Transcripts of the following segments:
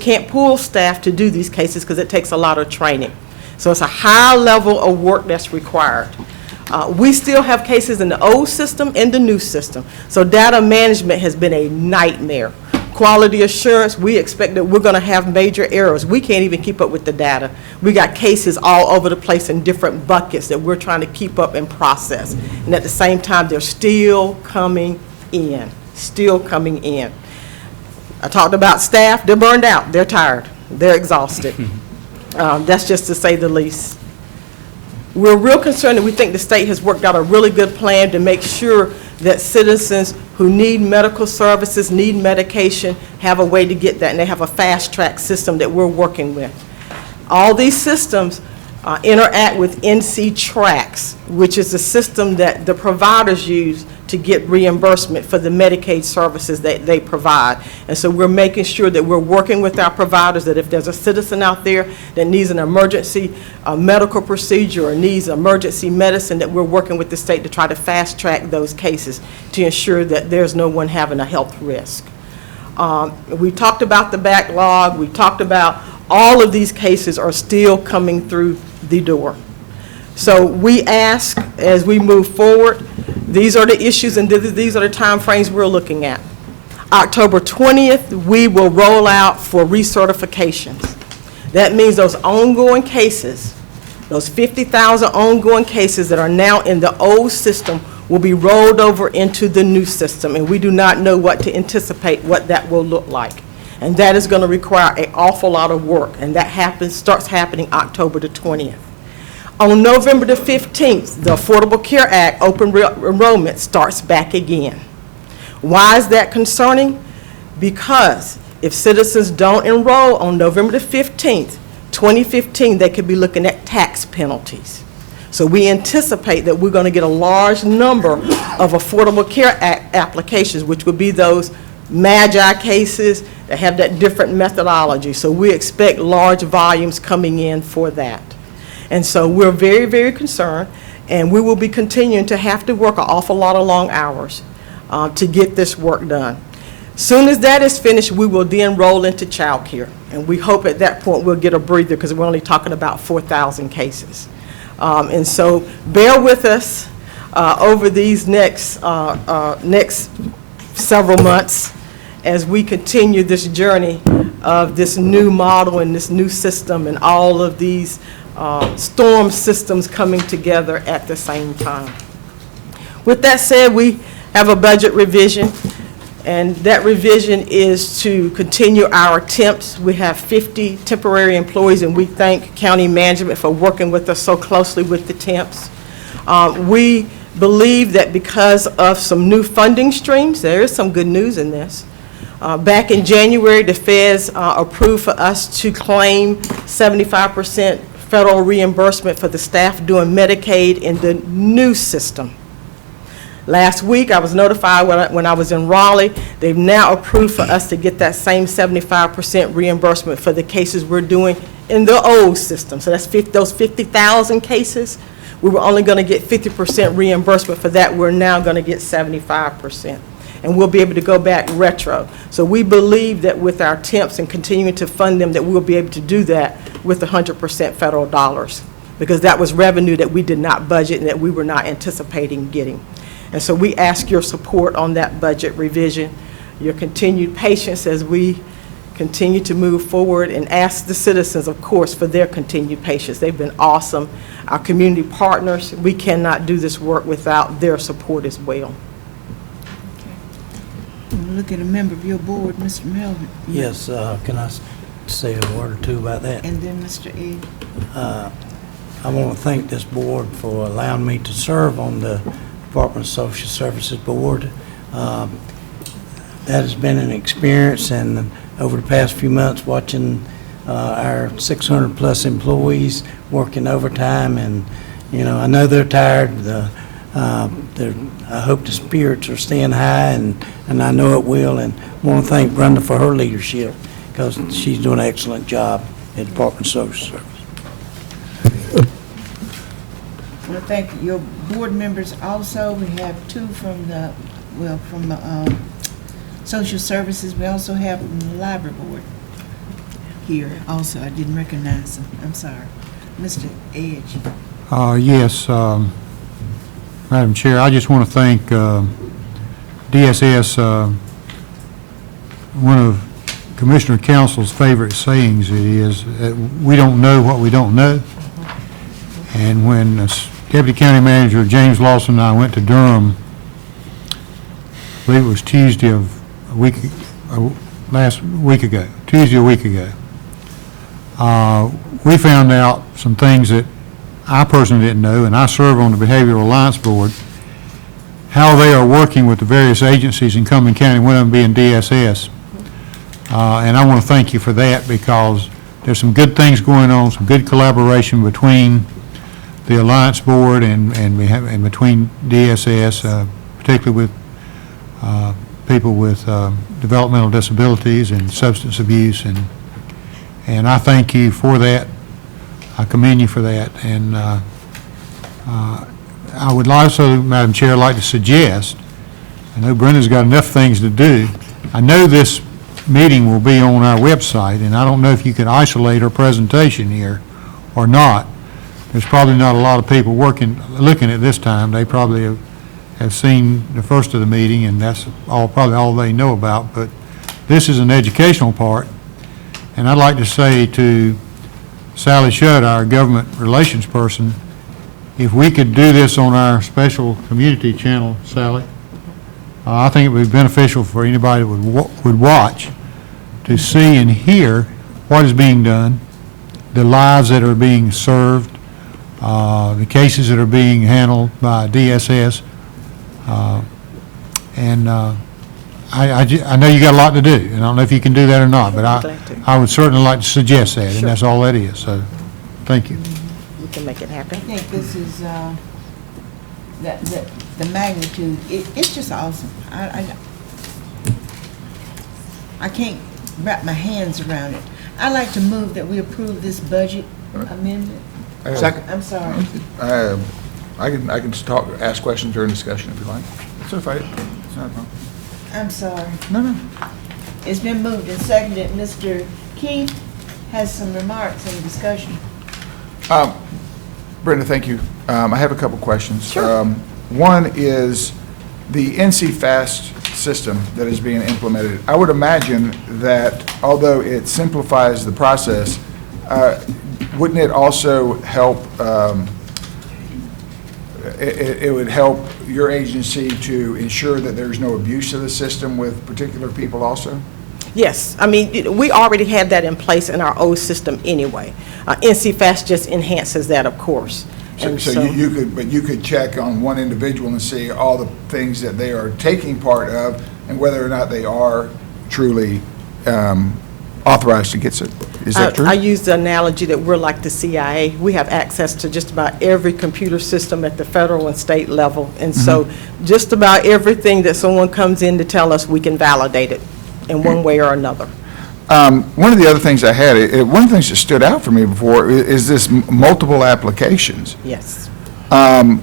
can't pull staff to do these cases because it takes a lot of training. So it's a high level of work that's required. We still have cases in the old system and the new system. So data management has been a nightmare. Quality assurance, we expect that we're going to have major errors. We can't even keep up with the data. We got cases all over the place in different buckets that we're trying to keep up and process. And at the same time, they're still coming in, I talked about staff. They're burned out. They're tired. They're exhausted. That's just to say the least. We're real concerned that we think the state has worked out a really good plan to make sure that citizens who need medical services, need medication, have a way to get that, and they have a fast-track system that we're working with. All these systems interact with NC Tracks, which is a system that the providers use to get reimbursement for the Medicaid services that they provide. And so we're making sure that we're working with our providers, that if there's a citizen out there that needs an emergency medical procedure or needs emergency medicine, that we're working with the state to try to fast track those cases to ensure that there's no one having a health risk. We talked about the backlog. We talked about all of these cases are still coming through the door. So we ask, as we move forward, these are the issues and these are the time frames we're looking at. October 20th, we will roll out for recertifications. That means those ongoing cases, those 50,000 ongoing cases that are now in the old system will be rolled over into the new system, and we do not know what to anticipate what that will look like. And that is going to require an awful lot of work, and that starts happening October the 20th. On November the 15th, the Affordable Care Act open enrollment starts back again. Why is that concerning? Because if citizens don't enroll on November the 15th, 2015, they could be looking at tax penalties. So we anticipate that we're going to get a large number of Affordable Care Act applications, which would be those MAGI cases that have that different methodology. So we expect large volumes coming in for that. And so we're very, very concerned, and we will be continuing to have to work an awful lot of long hours to get this work done. Soon as that is finished, we will then roll into child care. And we hope at that point we'll get a breather because we're only talking about 4,000 cases. And so bear with us over these next several months as we continue this journey of this new model and this new system and all of these storm systems coming together at the same time. With that said, we have a budget revision, and that revision is to continue our attempts. We have 50 temporary employees, and we thank county management for working with us so closely with the temps. We believe that because of some new funding streams, there is some good news in this. Back in January, the feds approved for us to claim 75% federal reimbursement for the staff doing Medicaid in the new system. Last week, I was notified when I was in Raleigh, they've now approved for us to get that same 75% reimbursement for the cases we're doing in the old system. So that's those 50,000 cases. We were only going to get 50% reimbursement for that. We're now going to get 75%. And we'll be able to go back retro. So we believe that with our temps and continuing to fund them, that we'll be able to do that with 100% federal dollars, because that was revenue that we did not budget and that we were not anticipating getting. And so we ask your support on that budget revision, your continued patience as we continue to move forward, and ask the citizens, of course, for their continued patience. They've been awesome. Our community partners, we cannot do this work without their support as well. Look at a member of your board, Mr. Melvin. Yes, can I say a word or two about that? And then Mr. Ed. I want to thank this board for allowing me to serve on the Department of Social Services Board. That has been an experience, and over the past few months watching our 600 plus employees working overtime, and you know, I know they're tired. I hope the spirits are staying high, and I know it will, and I want to thank Brenda for her leadership, because she's doing an excellent job at the Department of Social Service. I want to thank your board members also. We have two from the, Social Services. We also have from the Library Board. here also. I didn't recognize him. I'm sorry. Mr. Edge. Yes, Madam Chair, I just want to thank DSS. One of Commissioner Council's favorite sayings is, we don't know what we don't know. And when Deputy County Manager James Lawson and I went to Durham, I believe it was Tuesday of a week, last week ago, Tuesday a week ago, we found out some things that I personally didn't know, and I serve on the Behavioral Alliance Board, how they are working with the various agencies in Cumberland County, one of them being DSS. And I want to thank you for that, because there's some good things going on, some good collaboration between the Alliance Board and between DSS, particularly with people with developmental disabilities and substance abuse, and I thank you for that. I commend you for that, and I would also, Madam Chair, like to suggest, I know Brenda's got enough things to do. I know this meeting will be on our website, and I don't know if you can isolate her presentation here or not. There's probably not a lot of people looking at this time. They probably have seen the first of the meeting, and that's probably all they know about. But this is an educational part, and I'd like to say to Sally Shudd, our government relations person, if we could do this on our special community channel, Sally, I think it would be beneficial for anybody that would watch to see and hear what is being done, the lives that are being served, the cases that are being handled by DSS, and I know you got a lot to do, and I don't know if you can do that or not, but I would certainly like to suggest that, and that's all that is. So, thank you. We can make it happen. I think this is the magnitude. It's just awesome. I can't wrap my hands around it. I'd like to move that we approve this budget amendment. Second. I'm sorry. I can just ask questions during discussion if you like. It's okay. It's not a problem. I'm sorry. No. It's been moved and seconded. Mr. Keith has some remarks and discussion. Brenda, thank you. I have a couple questions. Sure. One is the NC Fast system that is being implemented. I would imagine that although it simplifies the process, wouldn't it also help, it would help your agency to ensure that there's no abuse of the system with particular people also? Yes, I mean, we already had that in place in our old system anyway. NC Fast just enhances that, of course. So you could check on one individual and see all the things that they are taking part of and whether or not they are truly authorized to get it. Is that true? I use the analogy that we're like the CIA. We have access to just about every computer system at the federal and state level. And so just about everything that someone comes in to tell us, we can validate it in one way or another. One of the other things I had, one of the things that stood out for me before is this multiple applications. Yes. I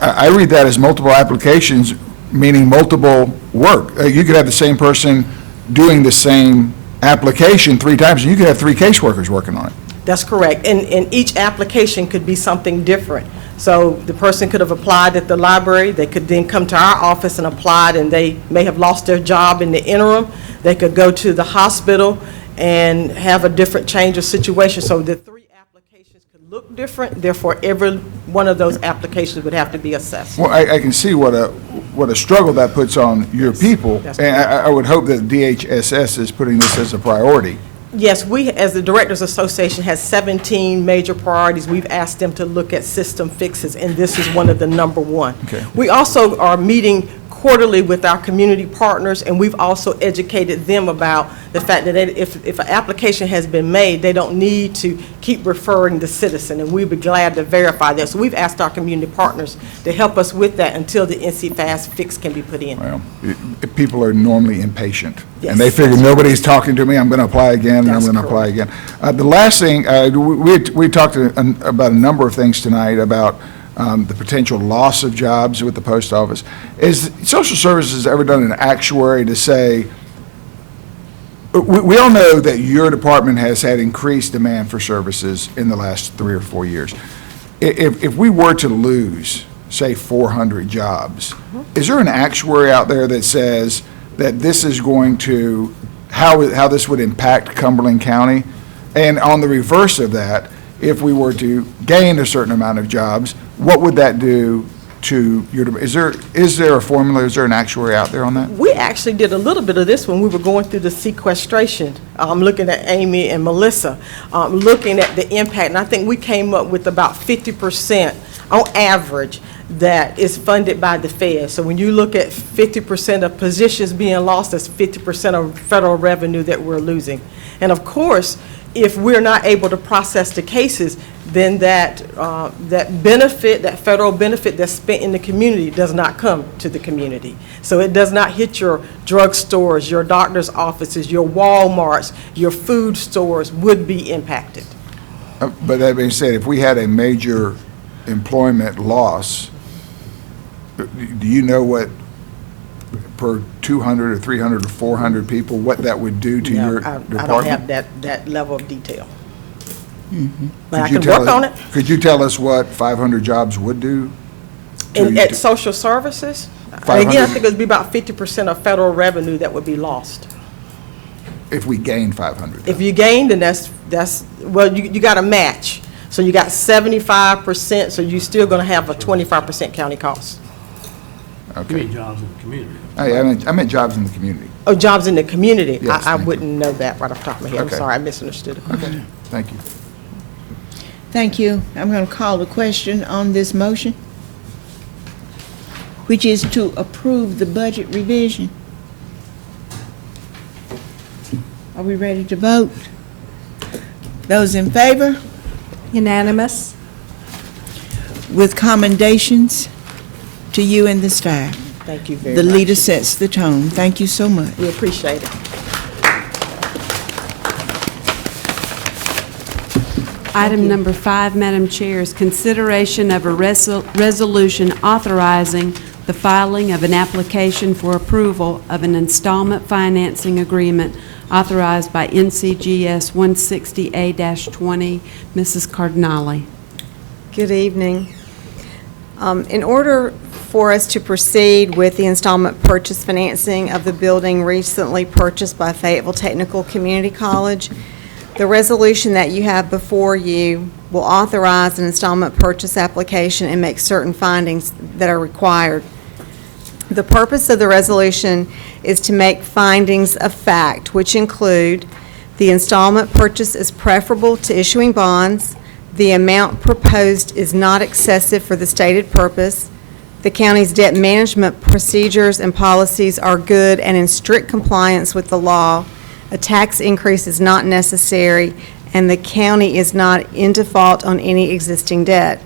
read that as multiple applications, meaning multiple work. You could have the same person doing the same application 3 times, and you could have 3 caseworkers working on it. That's correct. And each application could be something different. So the person could have applied at the library. They could then come to our office and applied, and they may have lost their job in the interim. They could go to the hospital and have a different change of situation. So the 3 applications could look different. Therefore, every one of those applications would have to be assessed. Well, I can see what a struggle that puts on your people, That's and I would hope that DHSS is putting this as a priority. Yes, we, as the Directors Association, has 17 major priorities. We've asked them to look at system fixes, and this is one of the number 1. Okay. We also are meeting quarterly with our community partners, and we've also educated them about the fact that if an application has been made, they don't need to keep referring the citizen, and we'd be glad to verify that. So we've asked our community partners to help us with that until the NC Fast fix can be put in. Well, people are normally impatient, Yes, and they figure that's nobody's talking to me, I'm going to apply again, and I'm That's going to apply correct. again. The last thing, we talked about a number of things tonight about the potential loss of jobs with the post office. Is Social Services ever done an actuary to say, we all know that your department has had increased demand for services in the last 3 or 4 years. If we were to lose, say, 400 jobs, is there an actuary out there that says that this is going to, how this would impact Cumberland County? And on the reverse of that, if we were to gain a certain amount of jobs, what would that do to your, is there a formula, is there an actuary out there on that? We actually did a little bit of this when we were going through the sequestration, looking at Amy and Melissa, looking at the impact, and I think we came up with about 50% on average that is funded by the Fed. So when you look at 50% of positions being lost, that's 50% of federal revenue that we're losing. And of course, if we're not able to process the cases, then that benefit, that federal benefit that's spent in the community does not come to the community. So it does not hit your drugstores, your doctor's offices, your Walmarts, your food stores would be impacted. But that being said, if we had a major employment loss, do you know what, per 200 or 300 or 400 people, what that would do to your department? I don't have that level of detail. But I Could you can work on it. Could you tell us what 500 jobs would do? At social services, again, I 500 think it would be about 50% of federal revenue that would be lost. If we gained 500? If you gain, then that's well, you got a match. So you got 75%, so you're still going to have a 25% county cost. Okay. You mean jobs in the community? I meant jobs in the community. Oh, jobs in the community? Yes, I thank you. wouldn't know that right off the top of my head. I'm Okay. sorry, I misunderstood. Okay, thank you. Thank you. I'm going to call the question on this motion, which is to approve the budget revision. Are we ready to vote? Those in favor? Unanimous. With commendations to you and the staff. Thank you very The much. leader sets the tone. Thank you so much. We appreciate it. Item number 5, Madam Chair, is consideration of a resolution authorizing the filing of an application for approval of an installment financing agreement authorized by NCGS 160A-20. Mrs. Cardinale. Good evening. In order for us to proceed with the installment purchase financing of the building recently purchased by Fayetteville Technical Community College, the resolution that you have before you will authorize an installment purchase application and make certain findings that are required. The purpose of the resolution is to make findings of fact, which include the installment purchase is preferable to issuing bonds, the amount proposed is not excessive for the stated purpose, the county's debt management procedures and policies are good and in strict compliance with the law, a tax increase is not necessary, and the county is not in default on any existing debt.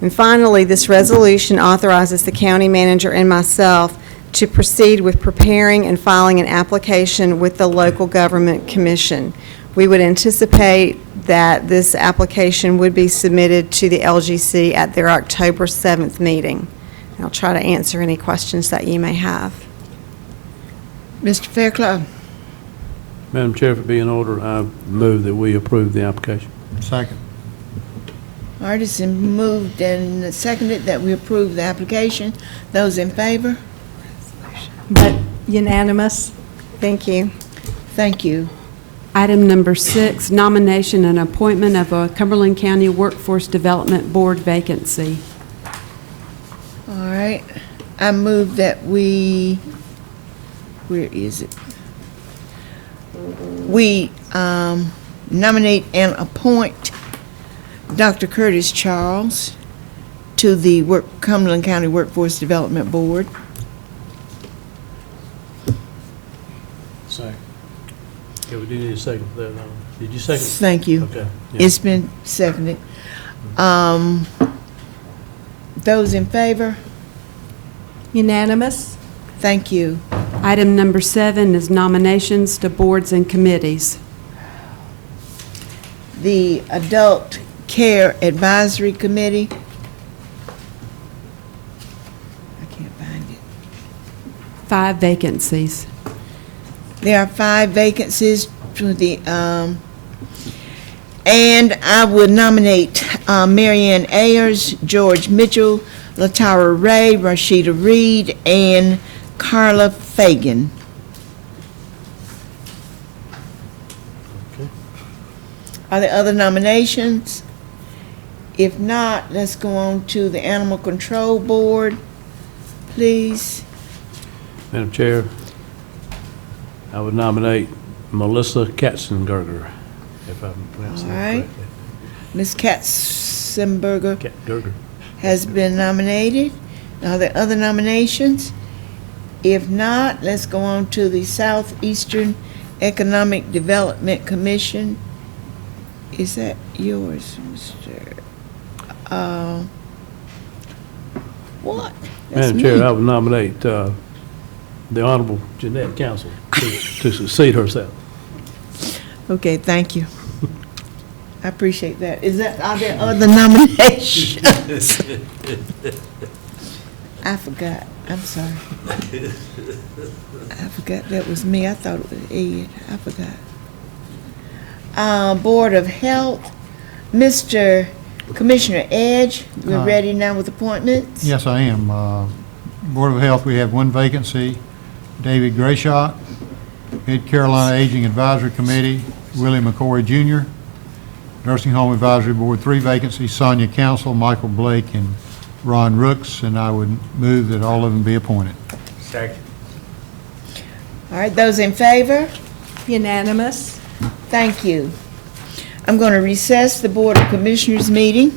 And finally, this resolution authorizes the county manager and myself to proceed with preparing and filing an application with the local government commission. We would anticipate that this application would be submitted to the LGC at their October 7th meeting. And I'll try to answer any questions that you may have. Mr. Fairclough? Madam Chair, if it be in order, I move that we approve the application. Second. All right, it's been moved and seconded that we approve the application. Those in favor? But unanimous. Thank you. Thank you. Item number 6, nomination and appointment of a Cumberland County Workforce Development Board vacancy. All right, I move that we, where is it? We nominate and appoint Dr. Curtis Charles to the Cumberland County Workforce Development Board. Second. Yeah, we do need a second for that, though. Did you second? Thank you. Okay. yeah. It's been seconded. Those in favor? Unanimous. Thank you. Item number 7 is nominations to boards and committees. The Adult Care Advisory Committee. I can't find it. 5 vacancies. There are 5 vacancies to the, and I would nominate Mary Ann Ayers, George Mitchell, Latara Ray, Rashida Reed, and Carla Fagan. Are there other nominations? If not, let's go on to the Animal Control Board, please. Madam Chair, I would nominate Melissa Katzenberger, if I'm pronouncing All that right. correctly. Ms. Katzenberger Katzenberger. has been nominated. Are there other nominations? If not, let's go on to the Southeastern Economic Development Commission. Is that yours, Mr.? What? That's Madam Chair, me. I would nominate the Honorable Jeanette Council to succeed herself. Okay, thank you. I appreciate that. Are there other nominations? I forgot. I'm sorry. I forgot that was me. I thought it was Ed. I forgot. Board of Health, Mr. Commissioner Edge, we're ready now with appointments? Yes, I am. Board of Health, we have 1 vacancy. David Grayshock. Mid-Carolina Aging Advisory Committee, Willie McCoy Jr. Nursing Home Advisory Board, 3 vacancies. Sonia Council, Michael Blake, and Ron Rooks, and I would move that all of them be appointed. Second. All right, those in favor? Unanimous. Thank you. I'm going to recess the Board of Commissioners meeting,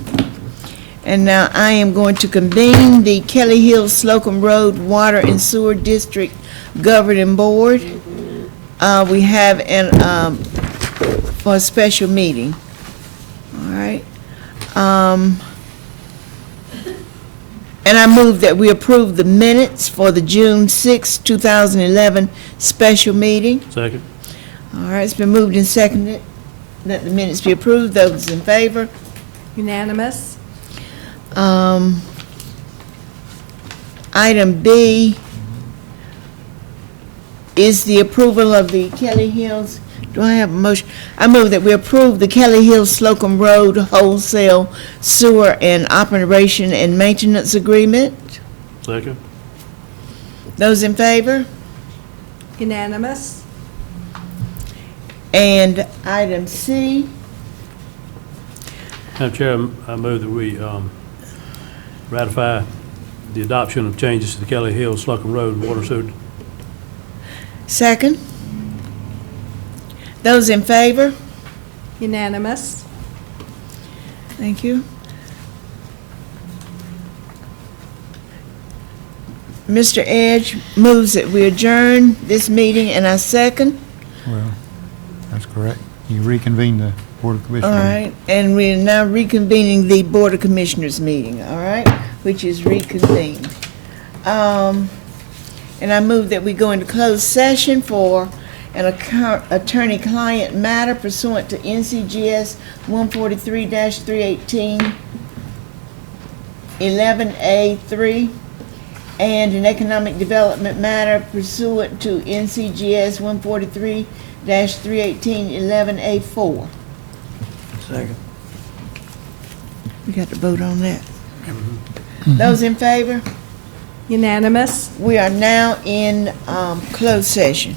and now I am going to convene the Kelly Hill Slocum Road Water and Sewer District Governing Board. We have for a special meeting. All right. And I move that we approve the minutes for the June 6, 2011 special meeting. Second. All right, it's been moved and seconded that the minutes be approved. Those in favor? Unanimous. Item B is the approval of the Kelly Hills. Do I have a motion? I move that we approve the Kelly Hills Slocum Road Wholesale Sewer and Operation and Maintenance Agreement. Second. Those in favor? Unanimous. And item C, Madam Chair, I move that we ratify the adoption of changes to the Kelly Hill Slocum Road Water Sewer. second. Those in favor? Unanimous. Thank you. Mr. Edge moves that we adjourn this meeting, and I second. Well, that's correct. You reconvene the Board of All Commissioners. right, and we're now reconvening the Board of Commissioners meeting, all right, which is reconvened. And I move that we go into closed session for an attorney-client matter pursuant to NCGS 143-318, 11A3, and an economic development matter pursuant to NCGS 143-318, 11A4. Second. We got to vote on that. Those in favor? Unanimous. We are now in closed session.